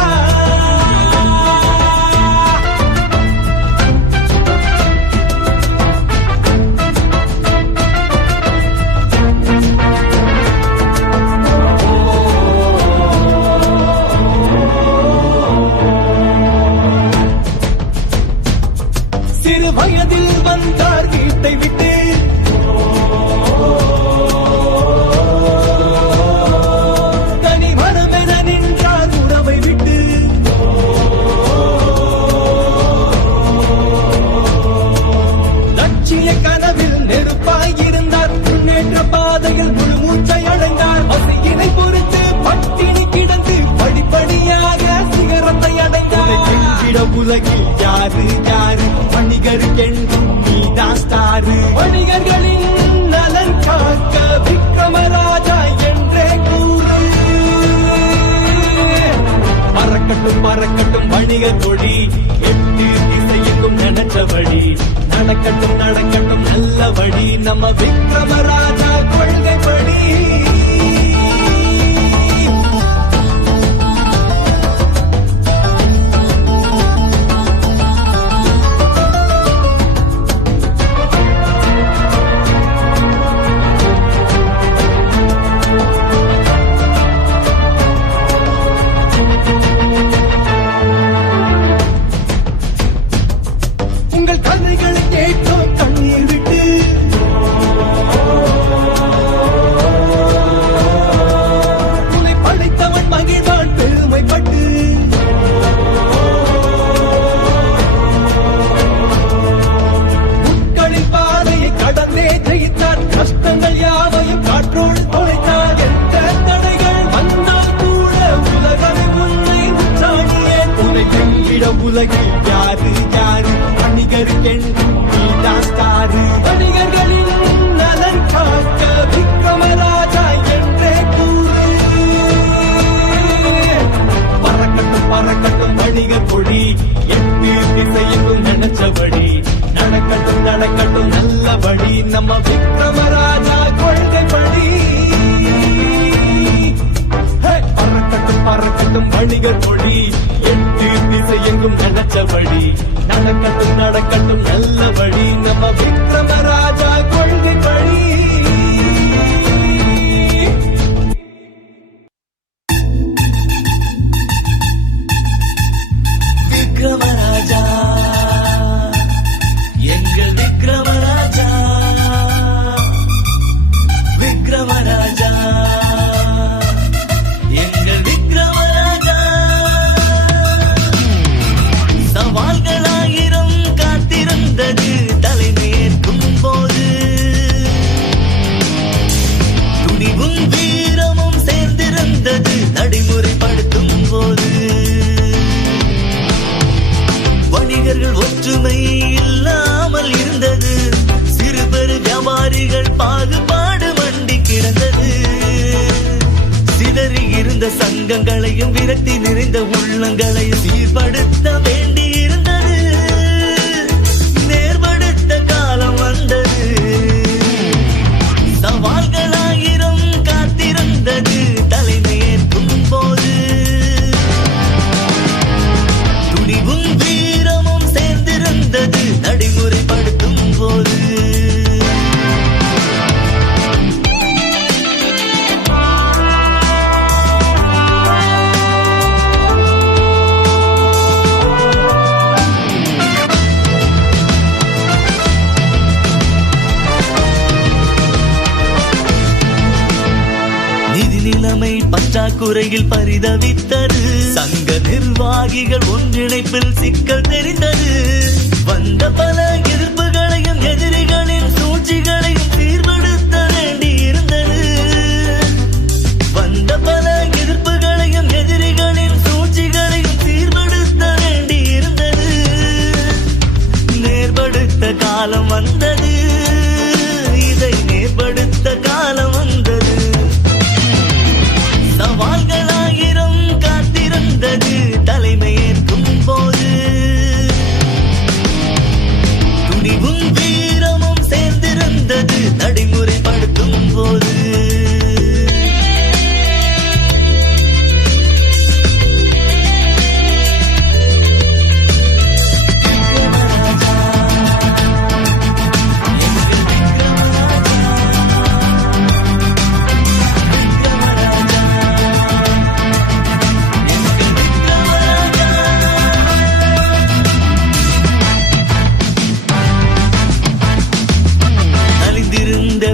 வயதில் வந்தார் வீட்டை விட்டு, தனி மரமென நின்றார் உறவை விட்டு. லட்சிய கனவில் நெருப்பாய் இருந்தார், முன்னேற்ற பாதையில் முழு மூச்சை அடைந்தார். பசியினை பொறுத்து பட்டினி கிடந்து படிப்படியாக சிகரத்தை அடைந்தார். உலகில் யாரு யாரு வணிகருக்கென்றும் நீதான் ஸ்டாரு. வணிகர்களின் நலன் காக்க விக்ரமராஜா என்றே கூறு. பறக்கட்டும் பறக்கட்டும் வணிக கொடி, எட்டு திசையெங்கும் நினைச்சபடி நடக்கட்டும் நடக்கட்டும் நல்லபடி நம்ம விக்ரமராஜா கொள்கைப்படி. உங்கள் கதைகளை கேட்க கண்ணீர் விட்டு, உன்னை படைத்தவன் மகிழ்வான் பெருமைப்பட்டு. முட்களின் பாதையை கடந்தே ஜெயித்தார், கஷ்டங்கள் யாவையும் காற்றோடு தொலைத்தார். எந்த தடைகள் வந்தால் கூட உலகை உன்னை உச்சாணியே. உன்னை வெங்கிட உலகில் யாரு யாரு வணிகருக்கென்றும் நீதான் ஸ்டாரு. வணிகர்களின் நலன் காக்க விக்ரமராஜா என்றே கூறு. பறக்கட்டும் பறக்கட்டும் வணிக கொடி, எட்டு திசையெங்கும் நினைச்சபடி நடக்கட்டும் நடக்கட்டும் நல்லபடி நம்ம விக்ரமராஜா கொள்கைப்படி. பறக்கட்டும் பறக்கட்டும் வணிக கொடி, எட்டு திசையெங்கும் நினைச்சபடி நடக்கட்டும் நடக்கட்டும் நல்லபடி நம்ம விக்ரமராஜா கொள்கைப்படி. விக்ரமராஜா, எங்கள் விக்ரமராஜா, விக்ரமராஜா, எங்கள் விக்ரமராஜா. சவால்களாயிரம் காத்திருந்தது தலைமையேற்கும் போது, வணிகர்கள் ஒற்றுமை இல்லாமல் இருந்தது. சிறு பெரு வியாபாரிகள் பாகுபாடு மண்டி கிடந்தது. சிதறி இருந்த சங்கங்களையும் விரட்டி நிறைந்த உள்ளங்களையும் சீர்படுத்த வேண்டி இருந்தது. நேர்படுத்த காலம் வந்தது. சவால்களாயிரம் காத்திருந்தது தலைமையேற்கும் போது. துணிவும் வீரமும் சேர்ந்திருந்தது நடைமுறைப்படுத்தும் போது. நிதி நிலைமை பற்றாக்குறையில் பரிதவித்தது. சங்க நிர்வாகிகள் ஒன்றிணைப்பில் சிக்கல் தெரிந்தது. வந்த பல எதிர்ப்புகளையும் எதிரிகளின் சூழ்ச்சிகளையும் சீர்படுத்த வேண்டி இருந்தது. வந்த பல எதிர்ப்புகளையும் எதிரிகளின் சூழ்ச்சிகளையும் சீர்படுத்த வேண்டி இருந்தது. நேர்படுத்த காலம் வந்தது. இதை நேர்படுத்த காலம் வந்தது. சவால்களாயிரம் காத்திருந்தது தலைமையேற்கும் போது. துணிவும் வீரமும் சேர்ந்திருந்தது நடைமுறைப்படுத்தும் போது.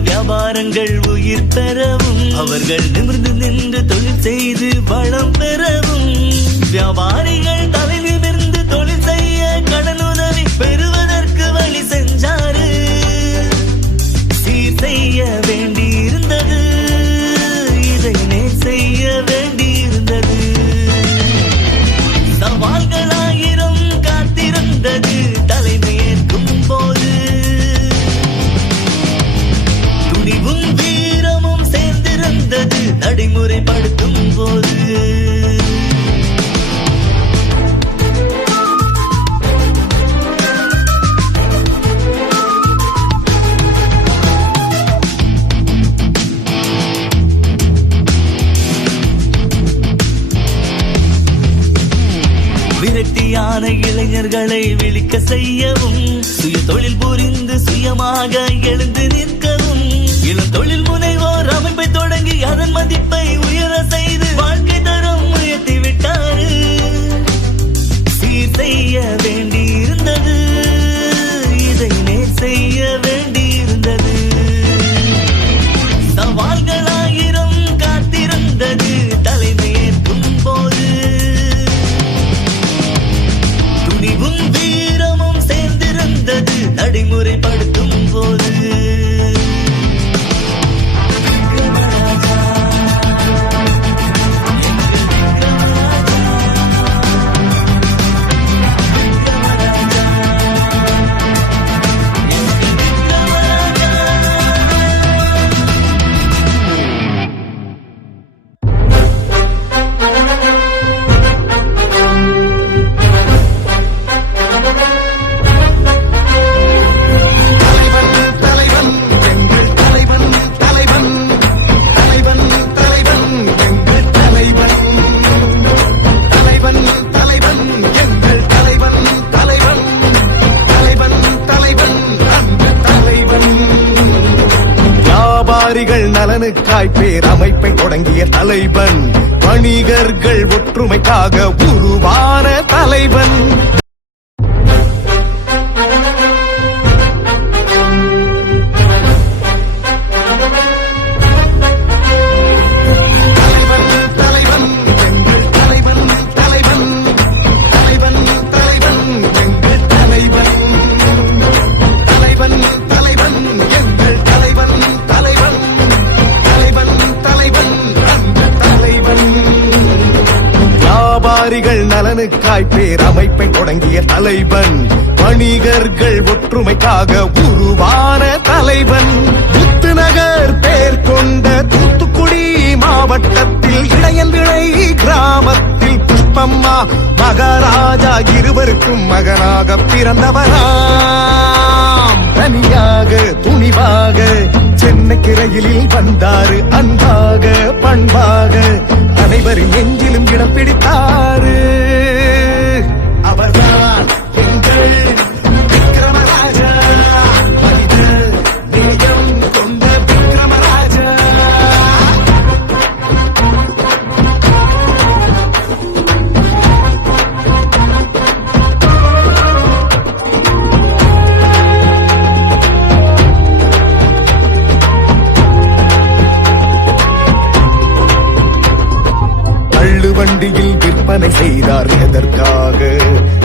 வியாபாரங்கள் உயிர் பெறவும் அவர்கள் நிமிர்ந்து நின்று தொழில் செய்து வளம் பெறவும். வியாபாரிகள் தலை நிமிர்ந்து தொழில் செய்ய கடனுதவி பெறுவதற்கு வழி செஞ்சாரு. சீர் செய்ய வேண்டி இருந்தது. இதை நேர் செய்ய வேண்டி இருந்தது. சவால்களாயிரம் காத்திருந்தது தலைமையேற்கும் போது. துணிவும் வீரமும் சேர்ந்திருந்தது நடைமுறைப்படுத்தும் போது. விரட்டியான இளைஞர்களை விழிக்க செய்யவும். சுய தொழில் புரிந்து சுயமாக எழுந்து நிற்கவும். இளம் தொழில் முனைவோர் அமைப்பை தொடங்கி அதன் மதிப்பை உயர செய்து வாழ்க்கை தரம் உயர்த்தி விட்டாரு. சீர் செய்ய வேண்டி இருந்தது. இதை நேர் செய்ய வேண்டி இருந்தது. சவால்களாயிரம் காத்திருந்தது தலைமையேற்கும் போது. துணிவும் வீரமும் சேர்ந்திருந்தது நடைமுறைப்படுத்தும் போது. நலனுக்காய் பேரமைப்பை தொடங்கிய தலைவன். வணிகர்கள் ஒற்றுமைக்காக உருவான தலைவன். நலனுக்காய் நலனுக்காய் பேரமைப்பை தொடங்கிய தலைவன் வணிகர்கள் ஒற்றுமைக்காக உருவான தலைவன் முத்துநகர் பேர் கொண்ட தூத்துக்குடி மாவட்டத்தில் இடையன்விளை கிராமத்தில் புஷ்பம்மா மகாராஜா இருவருக்கும் மகனாக பிறந்தவராம் தனியாக துணிவாக சென்னை ரயிலில் வந்தாரு அன்பாக பண்பாக அனைவரின் நெஞ்சிலும் இடம் பிடித்தாரு அவர்தான் எங்கள் விக்ரமராஜா மனித நேயம் கொண்ட விக்ரமராஜா வண்டியில் விற்பனை செய்தார் எதற்காக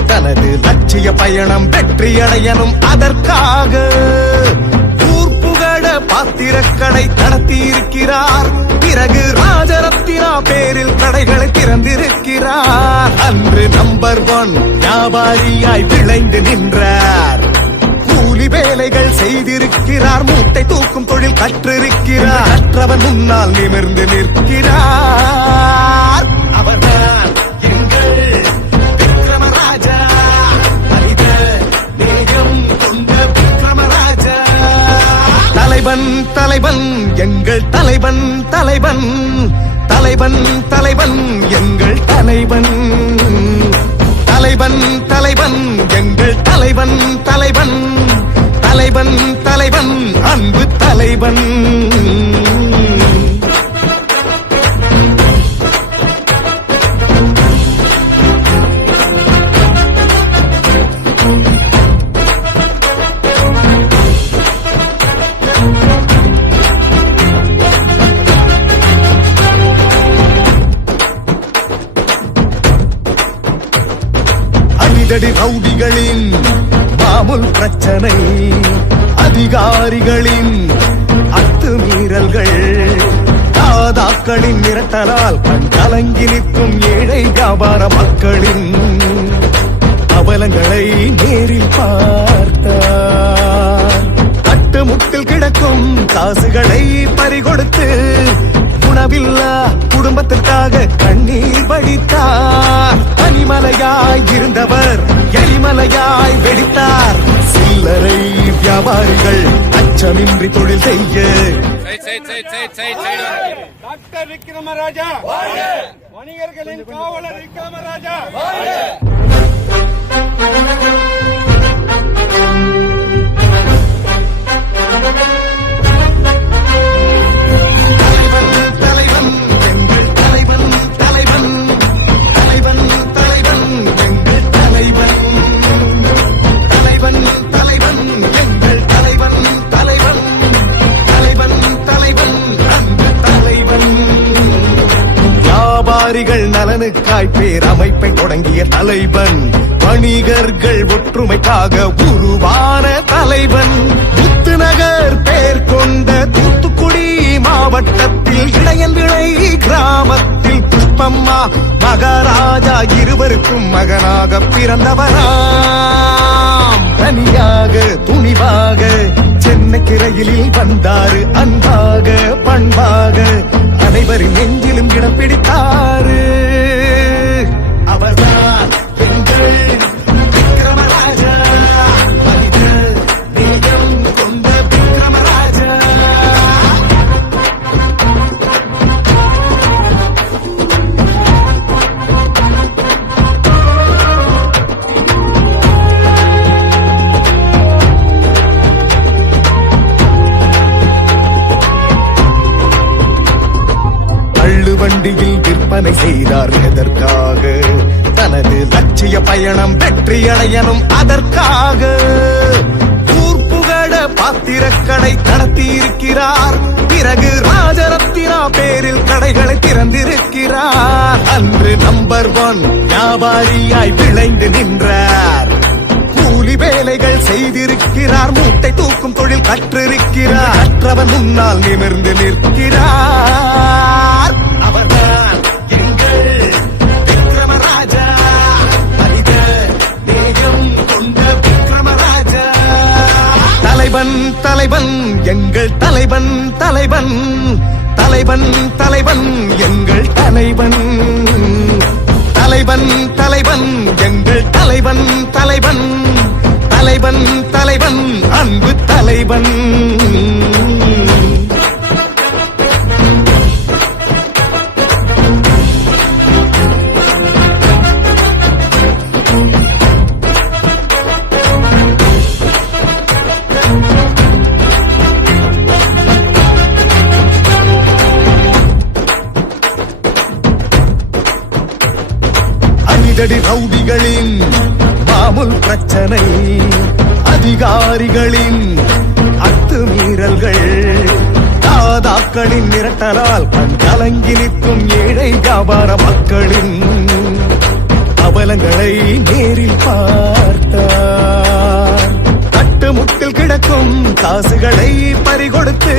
தனது லட்சிய பயணம் வெற்றியடையணும் அதற்காக ஊர் புகழ பாத்திரக்கடை நடத்தியிருக்கிறார் பிறகு ராஜரத்தினா பேரில் கடைகளை திறந்திருக்கிறார் அன்று நம்பர் 1 வியாபாரியாய் விளைந்து நின்றார் கூலி வேலைகள் செய்திருக்கிறார் மூட்டை தூக்கும் தொழில் கற்றிருக்கிறார் கற்றவன் முன்னால் நிமிர்ந்து நிற்கிறார் அவர்தான் எங்கள் விக்ரமராஜா மனித நேயம் கொண்ட விக்ரமராஜா தலைவன் தலைவன் எங்கள் தலைவன் தலைவன் தலைவன் தலைவன் எங்கள் தலைவன் தலைவன் தலைவன் எங்கள் தலைவன் தலைவன் தலைவன் தலைவன் அன்பு தலைவன் அடிதடி ரவுடிகளின் மாமூல் பிரச்சனை அதிகாரிகளின் அத்துமீறல்கள் தாதாக்களின் மிரட்டலால் கண் கலங்கி நிற்கும் ஏழை வியாபார மக்களின் அவலங்களை நேரில் பார்த்தார் கட்டுமுட்டில் கிடக்கும் காசுகளை பறிகொடுத்து உணவில்லா குடும்பத்திற்காக கண்ணீர் வடித்தார் பனிமலையாய் இருந்தவர் எரிமலையாய் வெடித்தார் சில்லறை வியாபாரிகள் அச்சமின்றி தொழில் செய்ய டாக்டர் விக்ரமராஜா வணிகர்களின் காவலர் விக்ரமராஜா தலைவன் எங்கள் தலைவன் தலைவன் தலைவன் தலைவன் எங்கள் தலைவன் தலைவன் தலைவன் எங்கள் தலைவன் தலைவன் தலைவன் தலைவன் அன்பு தலைவன் வியாபாரிகள் நலனுக்காய் பேரமைப்பை தொடங்கிய தலைவன் வணிகர்கள் ஒற்றுமைக்காக உருவான தலைவன் முத்துநகர் பேர் கொண்ட தூத்துக்குடி மாவட்டத்தில் இடையன்விளை கிராமத்தில் புஷ்பம்மா மகாராஜா இருவருக்கும் மகனாக பிறந்தவராம் தனியாக துணிவாக சென்னை ரயிலில் வந்தாரு அன்பாக பண்பாக அனைவரின் நெஞ்சிலும் இடம் பிடித்தாரு அவர்தான் எங்கள் விக்ரமராஜா மனித நேயம் கொண்ட விக்ரமராஜா வண்டியில் விற்பனை செய்தார் எதற்காக தனது லட்சிய பயணம் வெற்றியடையணும் அதற்காக ஊர் புகழ பாத்திரக்கடை நடத்தியிருக்கிறார் பிறகு ராஜரத்தினா பேரில் கடைகளை திறந்திருக்கிறார் அன்று நம்பர் 1 வியாபாரியாய் விளைந்து நின்றார் கூலி வேலைகள் செய்திருக்கிறார் மூட்டை தூக்கும் தொழில் கற்றிருக்கிறார் கற்றவன் முன்னால் நிமிர்ந்து நிற்கிறார் அவர்தான் எங்கள் விக்ரமராஜா எங்கள் தலைவன் தலைவன் தலைவன் தலைவன் எங்கள் தலைவன் தலைவன் தலைவன் எங்கள் தலைவன் தலைவன் தலைவன் தலைவன் அன்பு தலைவன். அடிதடி ரவுடிகளின் மாமூல் பிரச்சனை, அதிகாரிகளின் அத்துமீறல்கள், தாதாக்களின் மிரட்டலால் கண் கலங்கி நிற்கும் ஏழை வியாபார மக்களின் அவலங்களை நேரில் பார்த்தார். தட்டுமுட்டில் கிடக்கும் காசுகளை பறிகொடுத்து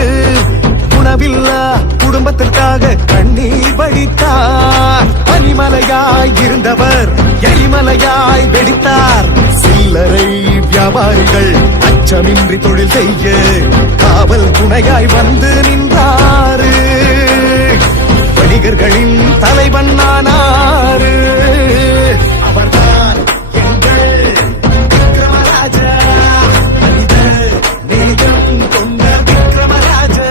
உணவில்லா குடும்பத்திற்காக கண்ணீர் வடித்தார். பனிமலையாய் இருந்தவர் எரிமலையாய் வெடித்தார். சில்லறை வியாபாரிகள் அச்சமின்றி தொழில் செய்ய காவல் துணையாய் வந்து நின்றாரு. வணிகர்களின் தலைவன் ஆனாரு. அவர்தான் எங்கள் விக்ரமராஜா, மனித நேயம் கொண்ட விக்ரமராஜா.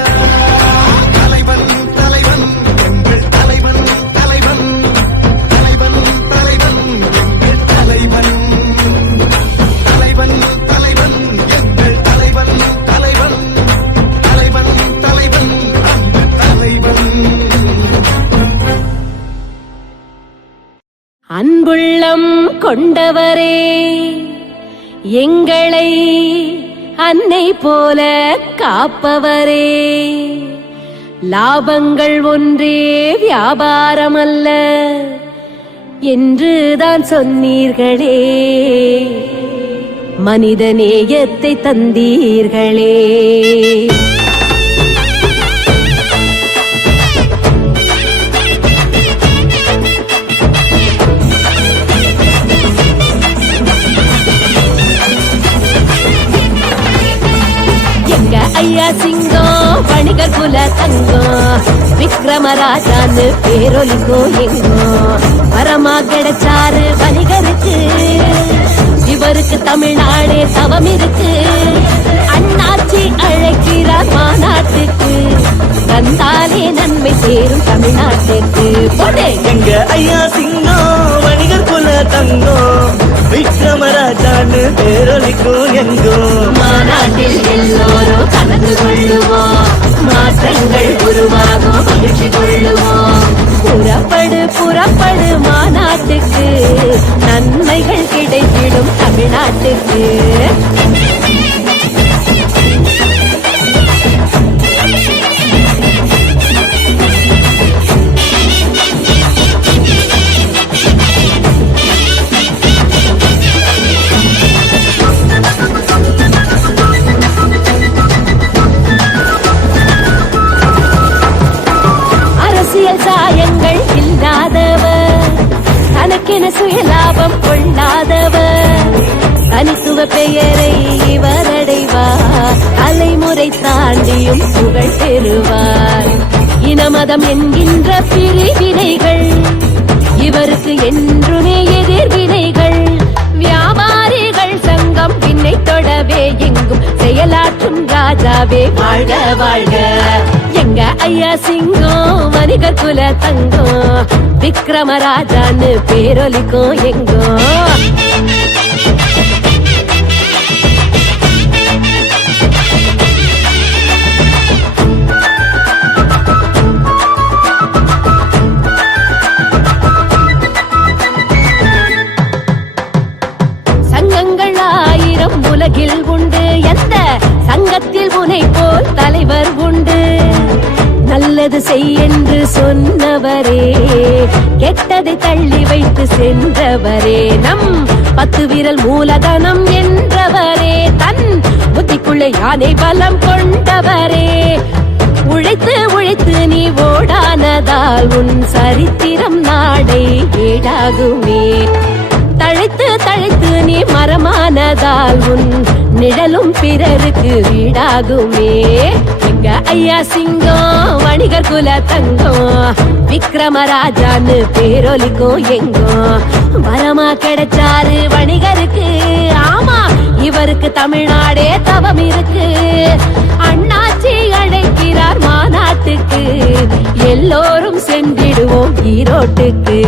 தலைவன் தலைவன் எங்கள் தலைவன் தலைவன் தலைவன் தலைவன் எங்கள் தலைவன் தலைவன் தலைவன் எங்கள் தலைவன் தலைவன் தலைவன் தலைவன் அன்பு தலைவன். அன்புள்ளம் கொண்டவரே, எங்களை அன்னை போல காப்பவரே, லாபங்கள் ஒன்றே வியாபாரமல்ல என்றுதான் சொன்னீர்களே, மனித நேயத்தை தந்தீர்களே. எங்க ஐயா சிங்கம் வணிகர் குல தங்கம், விக்ரமராஜான்னு பேரொலிக்கும் எங்கும். வரமா கிடைச்சாரு வணிகருக்கு, இவருக்கு தமிழ்நாடே தவம் இருக்கு. அண்ணாச்சி அழைக்கிறார் மாநாட்டுக்கு, வந்தாலே நன்மை சேரும் தமிழ்நாட்டுக்கு. போடு எங்க ஐயா சிங்கம் வணிகர் குல தங்கம், விக்ரமராஜான்னு பேரொலிக்கும் எங்கும். மாநாட்டில் எல்லோரும் கலந்து கொள்ளுவோம், மாற்றங்கள் உருவாகும் மகிழ்ச்சி கொள்ளுவோம். புறப்படு புறப்படு மாநாட்டுக்கு, நன்மைகள் கிடைத்திடும் தமிழ்நாட்டுக்கு. அரசியல் சாயங்கள் இல்லாதவர், தனக்கென சுயலாபம் கொள்ளாதவர், தனித்துவ பெயரை இவர் அடைவார். தலைமுறை தாண்டியும் புகழ் பெறுவார். இனமதம் என்கின்ற பிரிவினைகள் இவருக்கு என்றுமே எதிர்வினைகள். வியாபாரிகள் சங்கம் பின்னை தொடவே எங்கும் செயலாற்றும் ராஜாவே வாழ்க வாழ்க. எங்க ஐயா சிங்கம் வணிகர் குல தங்கம், விக்ரமராஜான்னு பேரொலிக்கும் எங்கும். சங்கங்கள் ஆயிரம் உலகில் உண்டு, எந்த சங்கத்தில் உனை போல் தலைவர் உண்டு. நல்லது செய் என்று சொன்னவரே, கெட்டதை தள்ளி வைத்து சென்றவரே, நம் 10 விரல் மூலதனம் என்றவரே, தன் புத்திக்குள்ளே யானை பலம் கொண்டவரே. உழைத்து உழைத்து நீ ஓடானதால் உன் சரித்திரம் நாடை ஏடாகுமே. தழைத்து தழைத்து நீ மரமானதால் உன் நிழலும் பிறருக்கு வீடாகுமே. எங்க ஐயா சிங்கம் வணிகர் குல தங்கம் விக்ரமராஜான்னு பேரொலிக்கும் எங்கும் வரமா கிடைச்சாரு வணிகருக்கு. ஆமா, இவருக்கு தமிழ்நாடே தவம் இருக்கு. அண்ணாச்சி அழைக்கிறார் மாநாட்டுக்கு, எல்லோரும் சென்றிடுவோம் ஈரோட்டுக்கு.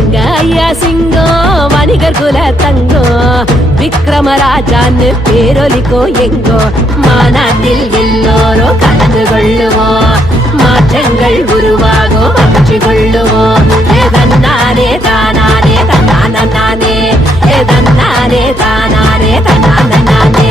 எங்க ஐயா சிங்கம் வணிகர் குல தங்கம் விக்ரமராஜான்னு பேரொலிக்கும் எங்கோ மாநாட்டில் எல்லோரும் கலந்து கொள்ளுவோம். மாற்றங்கள் உருவாகும், மகிழ்ச்சி கொள்ளுவோம். தன்னானே தானானே தன்னானே, தன்னானே தானானே தன்னானே.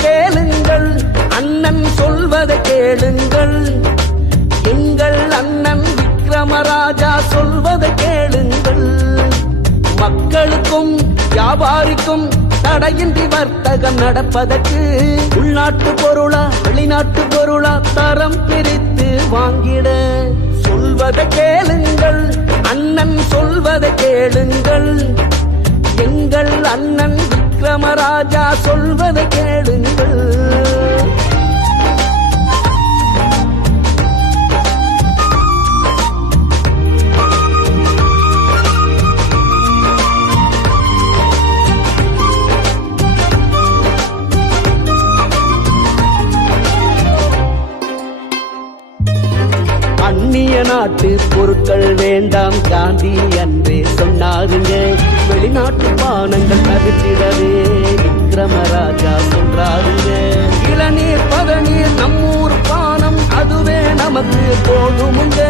கேளுங்கள் அண்ணன் சொல்வதை கேளுங்கள். எங்கள் அண்ணன் விக்ரமராஜா சொல்வதை கேளுங்கள். மக்களுக்கும் வியாபாரிக்கும் தடையின்றி வர்த்தகம் நடப்பதற்கு உள்நாட்டு பொருளா வெளிநாட்டு பொருளா தரம் பிரித்து வாங்கிட சொல்வதை கேளுங்கள். அண்ணன் சொல்வதை கேளுங்கள். எங்கள் அண்ணன் விக்ரமராஜா சொல்வதை கேளுங்கள். அந்நிய நாட்டு பொருட்கள் வேண்டாம் காந்தி அன்றே சொன்னாருங்க. வெளிநாட்டு பானங்கள் தவிர்த்திடவே விக்ரமராஜா சொல்றாருங்க. இளநீர் பதநீர் நம்மூர் பானம் அதுவே நமக்கு போதுமுங்க.